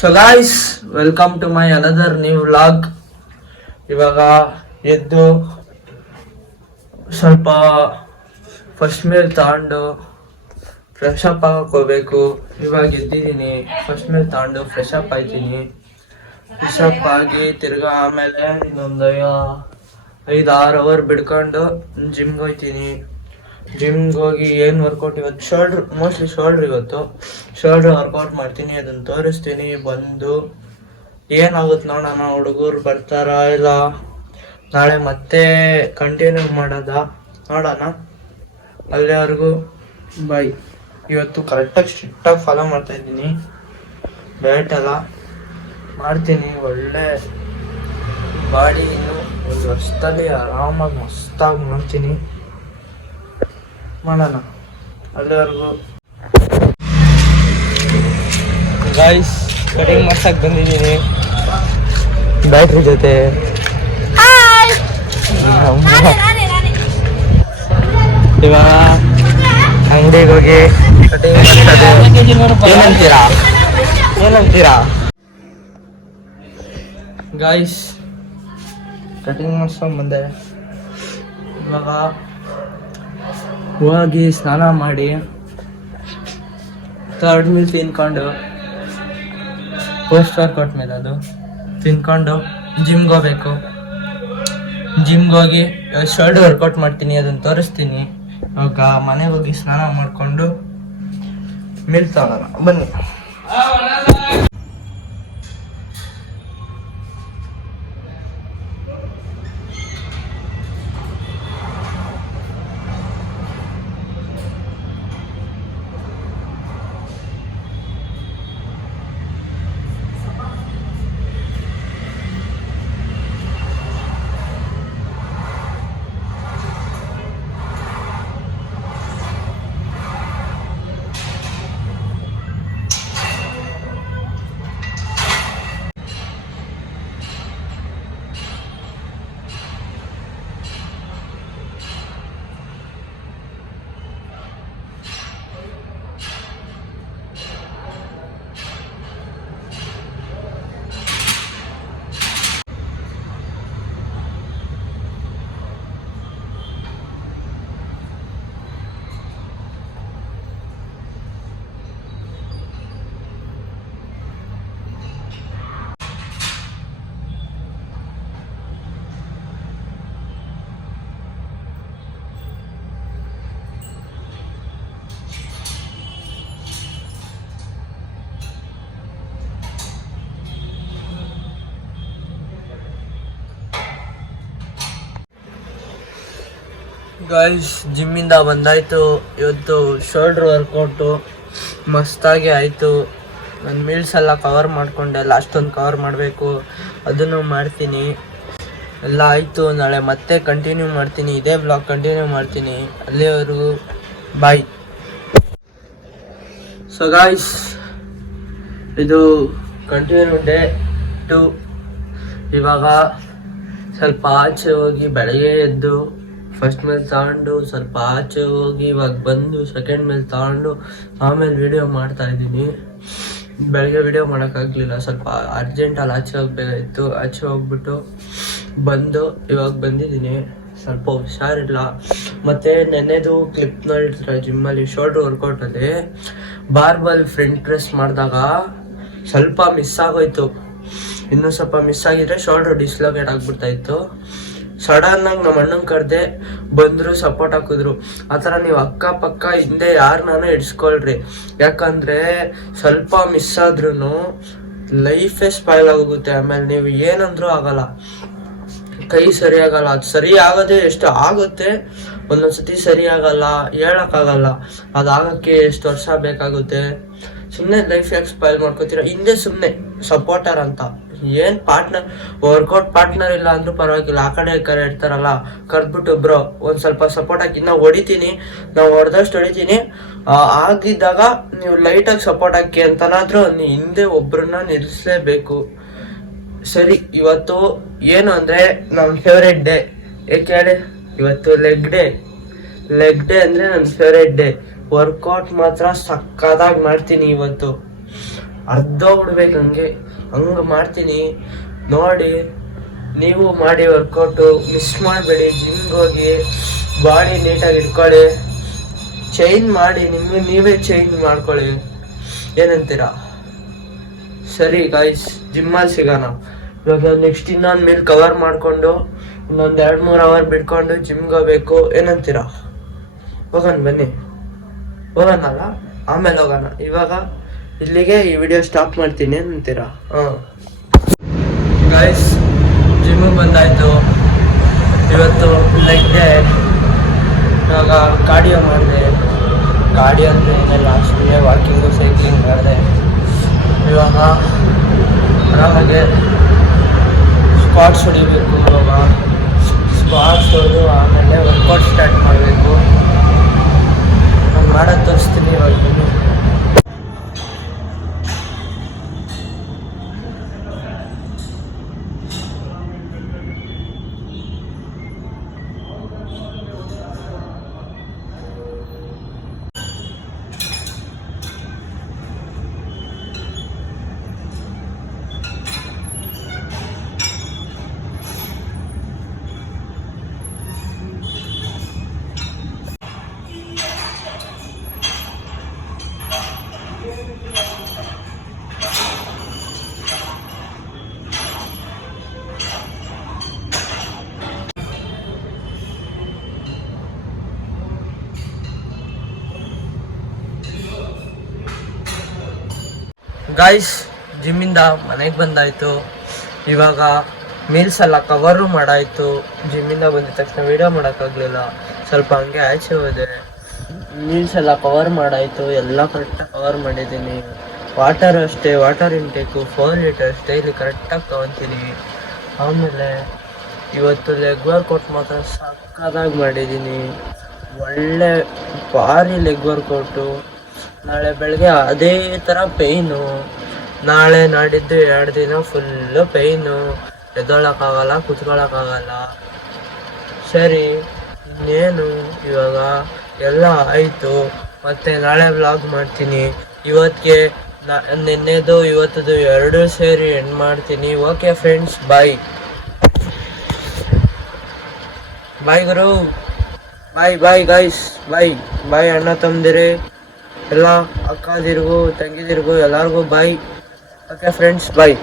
So guys, welcome to my another new vlog. ಇವಾಗ ಎದ್ದು ಸ್ವಲ್ಪ ಫಸ್ಟ್ ಮೇಲ್ ತಗೊಂಡು ಫ್ರೆಶ್ ಅಪ್ ಆಗಕ್ಕೆ ಹೋಗ್ಬೇಕು. ಇವಾಗ ಎದ್ದಿದ್ದೀನಿ, ಫಸ್ಟ್ ಮೇಲ್ ತಗೊಂಡು ಫ್ರೆಶ್ ಅಪ್ ಆಯ್ತೀನಿ. ಫ್ರೆಶ್ ಅಪ್ ಆಗಿ ತಿರ್ಗಾ ಆಮೇಲೆ ಇನ್ನೊಂದು 5-6 ಅವರ್ ಬಿಡ್ಕೊಂಡು ಜಿಮ್ಗೆ ಹೋಗ್ತೀನಿ. ಜಿಮ್ಗೆ ಹೋಗಿ ಏನು ವರ್ಕೌಟ್ ಇವತ್ತು ಮೋಸ್ಟ್ಲಿ ಶೋಲ್ಡ್ರ್ ಶೋಲ್ಡ್ರ್ ವರ್ಕೌಟ್ ಮಾಡ್ತೀನಿ. ಅದನ್ನು ತೋರಿಸ್ತೀನಿ. ಬಂದು ಏನಾಗುತ್ತೆ ನೋಡೋಣ. ಹುಡುಗರು ಬರ್ತಾರ ಇಲ್ಲ ನಾಳೆ ಮತ್ತೆ ಕಂಟಿನ್ಯೂ ಮಾಡೋದ ನೋಡೋಣ. ಅಲ್ಲಿವರೆಗೂ ಬೈ. ಇವತ್ತು ಕರೆಕ್ಟಾಗಿ ಸ್ಟ್ರಿಕ್ಟಾಗಿ ಫಾಲೋ ಮಾಡ್ತಾ ಇದ್ದೀನಿ. ಡಯಟ್ ಎಲ್ಲ ಮಾಡ್ತೀನಿ. ಒಳ್ಳೆ ಬಾಡಿ ಇನ್ನು ಒಂದು ವರ್ಷದಲ್ಲಿ ಆರಾಮಾಗಿ ಮಸ್ತಾಗಿ ಮಾಡ್ತೀನಿ. ಮಾಡೋಣ. ಅಲ್ಲಿವರೆಗೂ ಗಾಯ್ಸ್, ಕಟಿಂಗ್ ಮಾಡ್ಸಕ್ಕೆ ಬಂದಿದ್ದೀನಿ ಬ್ಯಾಟ್ರಿ ಜೊತೆ. ಇವಾಗ ಅಂಗಡಿಗೆ ಹೋಗಿ ಕಟಿಂಗ್ ಮಾಡ್ಸೋದು. ಏನಂತೀರಾ ಗಾಯ್ಸ್? ಕಟಿಂಗ್ ಮಾಡ್ಸ್ಕೊಂಡ್ ಬಂದೆ. ಇವಾಗ ಹೋಗಿ ಸ್ನಾನ ಮಾಡಿ ಥರ್ಡ್ ಮೀಲ್ ತಿನ್ಕೊಂಡು, ಪೋಸ್ಟ್ ವರ್ಕೌಟ್ ಮೇಲೆ ಅದು ತಿನ್ಕೊಂಡು ಜಿಮ್ಗೆ ಹೋಗ್ಬೇಕು. ಜಿಮ್ಗೆ ಹೋಗಿ ಶೋಲ್ಡರ್ ವರ್ಕೌಟ್ ಮಾಡ್ತೀನಿ, ಅದನ್ನು ತೋರಿಸ್ತೀನಿ. ಇವಾಗ ಮನೆಗೆ ಹೋಗಿ ಸ್ನಾನ ಮಾಡಿಕೊಂಡು ಮೀಲ್ ತಗೊಳ್ಳೋಣ ಬನ್ನಿ. ಗೈಸ್, ಜಿಮ್ಮಿಂದ ಬಂದಾಯಿತು. ಇವತ್ತು ಶೋಲ್ಡ್ರ್ ವರ್ಕೌಟು ಮಸ್ತಾಗಿ ಆಯಿತು. ನನ್ನ ಮೀಲ್ಸ್ ಎಲ್ಲ ಕವರ್ ಮಾಡಿಕೊಂಡೆ. ಲಾಸ್ಟ್ ಒಂದು ಕವರ್ ಮಾಡಬೇಕು, ಅದನ್ನು ಮಾಡ್ತೀನಿ. ಎಲ್ಲ ಆಯಿತು. ನಾಳೆ ಮತ್ತೆ ಕಂಟಿನ್ಯೂ ಮಾಡ್ತೀನಿ, ಇದೇ ಬ್ಲಾಗ್ ಕಂಟಿನ್ಯೂ ಮಾಡ್ತೀನಿ. ಅಲ್ಲಿವರೆಗೂ ಬಾಯ್. ಸೊ ಗಾಯ್ಸ್, ಇದು ಕಂಟಿನ್ಯೂ ಡೇ 2. ಇವಾಗ ಸ್ವಲ್ಪ ಆಚೆ ಹೋಗಿ ಬೆಳಗ್ಗೆ ಎದ್ದು ಫಸ್ಟ್ ಮೇಲ್ ತಗೊಂಡು ಸ್ವಲ್ಪ ಆಚೆ ಹೋಗಿ ಇವಾಗ ಬಂದು ಸೆಕೆಂಡ್ ಮೇಲ್ ತಗೊಂಡು ಆಮೇಲೆ ವಿಡಿಯೋ ಮಾಡ್ತಾ ಇದ್ದೀನಿ. ಬೆಳಗ್ಗೆ ವಿಡಿಯೋ ಮಾಡೋಕ್ಕಾಗಲಿಲ್ಲ, ಸ್ವಲ್ಪ ಅರ್ಜೆಂಟಲ್ಲಿ ಆಚೆ ಹೋಗ್ಬೇಕಾಗಿತ್ತು. ಆಚೆ ಹೋಗ್ಬಿಟ್ಟು ಬಂದು ಇವಾಗ ಬಂದಿದ್ದೀನಿ. ಸ್ವಲ್ಪ ಹುಷಾರಿಲ್ಲ. ಮತ್ತು ನೆನ್ನೆದು ಕ್ಲಿಪ್ ನೋಡಿದ್ರೆ ಜಿಮ್ಮಲ್ಲಿ ಶೋಲ್ಡ್ರ್ ವರ್ಕೌಟಲ್ಲಿ ಬಾರ್ಬಲ್ ಫ್ರಂಟ್ ಪ್ರೆಸ್ ಮಾಡಿದಾಗ ಸ್ವಲ್ಪ ಮಿಸ್ ಆಗೋಯ್ತು. ಇನ್ನೂ ಸ್ವಲ್ಪ ಮಿಸ್ ಆಗಿದ್ರೆ ಶೋಲ್ಡ್ರ್ ಡಿಸ್ಲೊಕೇಟ್ ಆಗಿಬಿಡ್ತಾಯಿತ್ತು. ಸಡನ್ನಾಗಿ ನಮ್ಮ ಅಣ್ಣಂಗೆ ಕರೆದೆ, ಬಂದರು, ಸಪೋರ್ಟ್ ಹಾಕಿದ್ರು. ಆ ಥರ ನೀವು ಅಕ್ಕಪಕ್ಕ ಹಿಂದೆ ಯಾರನ್ನಾನು ಇಡ್ಸ್ಕೊಳ್ರಿ. ಯಾಕಂದರೆ ಸ್ವಲ್ಪ ಮಿಸ್ ಆದ್ರೂ ಲೈಫೇ ಸ್ಪಾಯ್ಲ್ ಆಗೋಗುತ್ತೆ. ಆಮೇಲೆ ನೀವು ಏನಂದ್ರೂ ಆಗಲ್ಲ, ಕೈ ಸರಿ ಆಗಲ್ಲ. ಅದು ಸರಿ ಆಗೋದೇ ಎಷ್ಟು ಆಗುತ್ತೆ, ಒಂದೊಂದ್ಸತಿ ಸರಿ ಆಗಲ್ಲ, ಹೇಳೋಕ್ಕಾಗಲ್ಲ. ಅದಾಗಕ್ಕೆ ಎಷ್ಟು ವರ್ಷ ಬೇಕಾಗುತ್ತೆ. ಸುಮ್ಮನೆ ಲೈಫ್ ಯಾಕೆ ಸ್ಪಾಯ್ಲ್ ಮಾಡ್ಕೋತೀರ? ಹಿಂದೆ ಸುಮ್ಮನೆ ಸಪೋರ್ಟರ್ ಅಂತ ಏನು ಪಾರ್ಟ್ನರ್, ವರ್ಕೌಟ್ ಪಾರ್ಟ್ನರ್ ಇಲ್ಲ ಅಂದ್ರೂ ಪರವಾಗಿಲ್ಲ. ಆ ಕಡೆ ಇರ್ತಾರಲ್ಲ, ಕರೆದ್ಬಿಟ್ಟು ಬ್ರೋ ಒಂದು ಸ್ವಲ್ಪ ಸಪೋರ್ಟ್ ಹಾಕಿ, ನಾವು ಹೊಡಿತೀನಿ, ನಾವು ಹೊಡೆದಷ್ಟು ಹೊಡಿತೀನಿ, ಆಗಿದ್ದಾಗ ನೀವು ಲೈಟಾಗಿ ಸಪೋರ್ಟ್ ಹಾಕಿ ಅಂತನಾದ್ರೂ ಹಿಂದೆ ಒಬ್ರನ್ನ ನಿಲ್ಲಿಸಲೇಬೇಕು. ಸರಿ, ಇವತ್ತು ಏನು ಅಂದರೆ ನಮ್ಮ ಫೇವ್ರೇಟ್ ಡೇ. ಏಕೆ ಹೇಳಿ? ಇವತ್ತು ಲೆಗ್ ಡೇ ಅಂದರೆ ನನ್ನ ಫೇವ್ರೇಟ್ ಡೇ. ವರ್ಕೌಟ್ ಮಾತ್ರ ಸಕ್ಕದಾಗಿ ಮಾಡ್ತೀನಿ ಇವತ್ತು. ಅರ್ಧೋಗ್ಬಿಡ್ಬೇಕು ಹಂಗೆ ಮಾಡ್ತೀನಿ ನೋಡಿ. ನೀವು ಮಾಡಿ ವರ್ಕೌಟು ಮಿಸ್ ಮಾಡಬೇಡಿ. ಜಿಮ್ಗೆ ಹೋಗಿ ಬಾಡಿ ನೀಟಾಗಿ ಇಟ್ಕೊಳ್ಳಿ, ಚೇಂಜ್ ಮಾಡಿ, ನಿಮಗೆ ನೀವೇ ಚೇಂಜ್ ಮಾಡ್ಕೊಳ್ಳಿ. ಏನಂತೀರಾ? ಸರಿ ಗಾಯ್ಸ್, ಜಿಮ್ಮಲ್ಲಿ ಸಿಗೋಣ. ಇವಾಗ ನೆಕ್ಸ್ಟ್ ಇನ್ನೊಂದು ಮೀಲ್ ಕವರ್ ಮಾಡಿಕೊಂಡು ಇನ್ನೊಂದು 2-3 ಅವರ್ ಬಿಟ್ಕೊಂಡು ಜಿಮ್ಗೆ ಹೋಗ್ಬೇಕು. ಏನಂತೀರಾ? ಹೋಗೋಣ ಬನ್ನಿ. ಹೋಗೋಣಲ್ಲ, ಆಮೇಲೆ ಹೋಗೋಣ. ಇವಾಗ ಇಲ್ಲಿಗೆ ಈ ವಿಡಿಯೋ ಸ್ಟಾಪ್ ಮಾಡ್ತೀನಿ. ಏನಂತೀರಾ? ಗಾಯ್ಸ್, ಜಿಮ್ಮಿಗೆ ಬಂದಾಯಿತು. ಇವತ್ತು ಲೆಗ್ ಡೇ. ಇವಾಗ ಕಾರ್ಡಿಯೋ ಮಾಡಿದೆ. ಕಾರ್ಡಿಯೋ ಅಂದರೆ ಏನೆಲ್ಲ, ಸುಮ್ಮನೆ ವಾಕಿಂಗು ಸೈಕ್ಲಿಂಗ್ ಮಾಡಿದೆ. ಇವಾಗ ಆರಾಮಾಗೆ ಸ್ಕ್ವಾಟ್ಸ್ ಹೊಡಿಬೇಕು. ಇವಾಗ ಸ್ಕ್ವಾಟ್ಸ್ ಹೊಡೆದು ಆಮೇಲೆ ವರ್ಕೌಟ್ ಸ್ಟಾರ್ಟ್ ಮಾಡಬೇಕು. ನಾನು ಮಾಡೋದು ತೋರಿಸ್ತೀನಿ ಇವಾಗ. ಗಾಯ್ಸ್, ಜಿಮ್ಮಿಂದ ಮನೆಗೆ ಬಂದಾಯಿತು. ಇವಾಗ ಮೀಲ್ಸ್ ಎಲ್ಲ ಕವರು ಮಾಡಾಯಿತು. ಜಿಮ್ಮಿಂದ ಬಂದಿದ ತಕ್ಷಣ ವೀಡಿಯೋ ಮಾಡೋಕ್ಕಾಗಲಿಲ್ಲ, ಸ್ವಲ್ಪ ಹಂಗೆ ಆಚೆ ಹೋದೆ. ಮೀಲ್ಸ್ ಎಲ್ಲ ಕವರ್ ಮಾಡಾಯಿತು, ಎಲ್ಲ ಕರೆಕ್ಟಾಗಿ ಕವರ್ ಮಾಡಿದ್ದೀನಿ. ವಾಟರ್ ಅಷ್ಟೇ, ವಾಟರ್ ಇಂಟೇಕು 4 ಲೀಟರ್ಸ್ ಡೈಲಿ ಕರೆಕ್ಟಾಗಿ ತೊಗೊತೀನಿ. ಆಮೇಲೆ ಇವತ್ತು ಲೆಗ್ ವರ್ಕೌಟ್ ಮಾತ್ರ ಸಕ್ಕತ್ತಾಗಿ ಮಾಡಿದ್ದೀನಿ. ಒಳ್ಳೆ ಭಾರಿ ಲೆಗ್ ವರ್ಕೌಟು. ನಾಳೆ ಬೆಳಗ್ಗೆ ಅದೇ ಥರ ಪೇಯ್ನು. ನಾಳೆ ನಾಡಿದ್ದು 2 ದಿನ ಫುಲ್ಲು ಪೇಯ್ನು. ಎದ್ದೊಳಕ್ಕಾಗಲ್ಲ, ಕೂತ್ಕೊಳ್ಳೋಕ್ಕಾಗಲ್ಲ. ಸರಿ, ಇನ್ನೇನು ಇವಾಗ ಎಲ್ಲ ಆಯಿತು. ಮತ್ತು ನಾಳೆ ವ್ಲಾಗ್ ಮಾಡ್ತೀನಿ. ಇವತ್ತಿಗೆ ನಿನ್ನೆದು ಇವತ್ತದು 2 ಸೇರಿ ಎಂಡ್ ಮಾಡ್ತೀನಿ. ಓಕೆ ಫ್ರೆಂಡ್ಸ್, ಬಾಯ್ ಬಾಯ್ ಗುರು, ಬಾಯ್ ಬಾಯ್ ಗಾಯ್ಸ್, ಬಾಯ್ ಬಾಯ್ ಅಣ್ಣ ತಮ್ಮದಿರೇ, ಎಲ್ಲ ಅಕ್ಕದಿರಿಗೂ ತಂಗಿದಿರಿಗೂ ಎಲ್ಲರಿಗೂ ಬಾಯ್. ಓಕೆ ಫ್ರೆಂಡ್ಸ್, ಬಾಯ್.